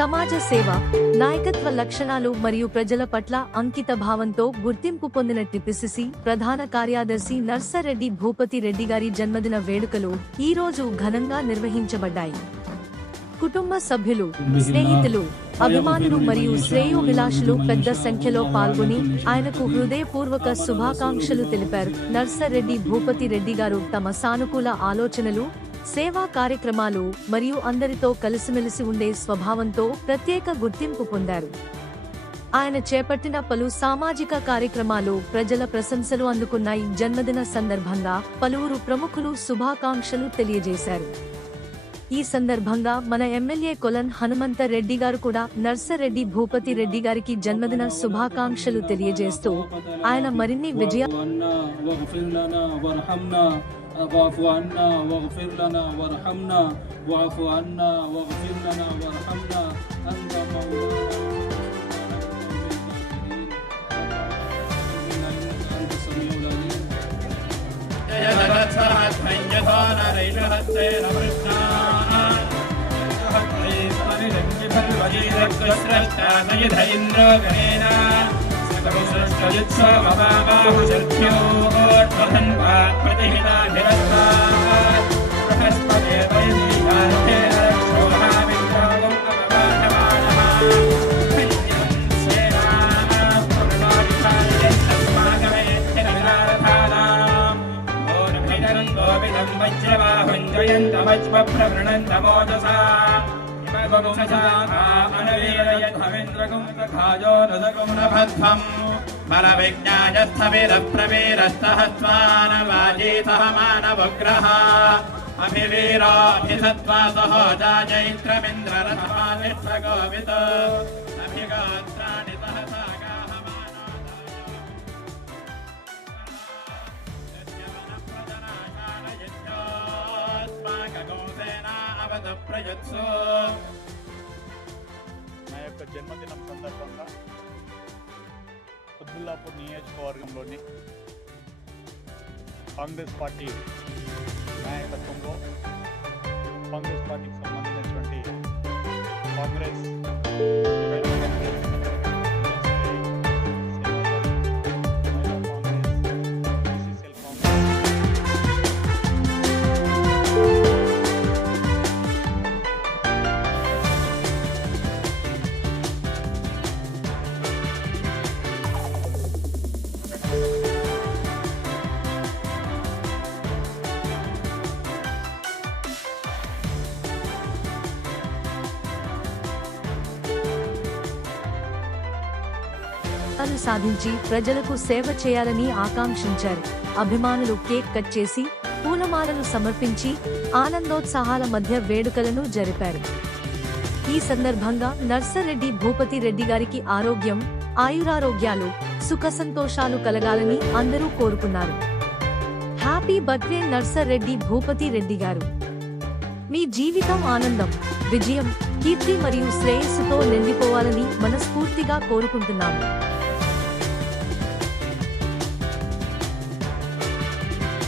సమాజ సేవ, నాయకత్వ లక్షణాలు మరియు ప్రజల పట్ల అంకిత భావంతో గుర్తింపు పొందిన టిపిసిసి ప్రధాన కార్యదర్శి నర్సారెడ్డి భూపతి రెడ్డి గారి జన్మదిన వేడుకలు ఈ రోజు ఘనంగా నిర్వహించబడ్డాయి. కుటుంబ సభ్యులు, స్నేహితులు, అభిమానులు మరియు శ్రేయోభిలాషులు పెద్ద సంఖ్యలో పాల్గొని ఆయనకు హృదయపూర్వక శుభాకాంక్షలు తెలిపారు. నర్సారెడ్డి భూపతి రెడ్డి గారు తమ సానుకూల ఆలోచనలు, సేవా కార్యక్రమాలు మరియు అందరితో కలిసిమెలిసి ఉండే స్వభావంతో ప్రత్యేక గుర్తింపు పొందారు. ఆయన చేపట్టిన పలు సామాజిక కార్యక్రమాలు ప్రజల ప్రశంసలు అందుకున్నాయి. జన్మదిన సందర్భంగా పలువురు ప్రముఖులు శుభాకాంక్షలు తెలియజేశారు. ఈ సందర్భంగా మన ఎమ్మెల్యే కొలన్ హనుమంత రెడ్డి గారు కూడా నర్సారెడ్డి భూపతి రెడ్డి గారికి జన్మదిన శుభాకాంక్షలు తెలియజేస్తూ ఆయన మరిన్ని واعف عنا واغفر لنا وارحمنا واعف عنا واغفر لنا وارحمنا أنت مولانا बलविज्ञायस्थविरप्रवीरस्तहस्वानवाजीतः मानवग्रह अभिवीराभिसत्त्वा सहोजाजैत्रमिन्द्ररथमानिष्ठगोवित अभिगात्राणि सहसागाः मानवस्माकगोसेना अवध प्रयुत्सु నా యొక్క జన్మదినం సందర్భంగా కుత్బుల్లాపూర్ నియోజకవర్గంలోని కాంగ్రెస్ పార్టీ నాయకత్వంలో కాంగ్రెస్ పార్టీకి సంబంధించినటువంటి కాంగ్రెస్ సాధించి ప్రజలకు సేవ చేయాలని ఆకాంక్షించారు. అభిమానులు కేక్ కట్ చేసి పూలమాలలు సమర్పించి ఆనందోత్సాహాల మధ్య వేడుకలను జరిపారు. ఈ సందర్భంగా నర్సారెడ్డి భూపతి రెడ్డి గారికి ఆరోగ్యం, ఆయురారోగ్యాలు, సుఖ సంతోషాలు కలగాలని అందరూ కోరుకున్నారు. హ్యాపీ బర్త్డే నర్సారెడ్డి భూపతి రెడ్డి గారు. మీ జీవితం ఆనందం, విజయం, కీర్తి మరియు శ్రేయస్సుతో నిండిపోవాలని మనస్ఫూర్తిగా కోరుకుంటున్నాము.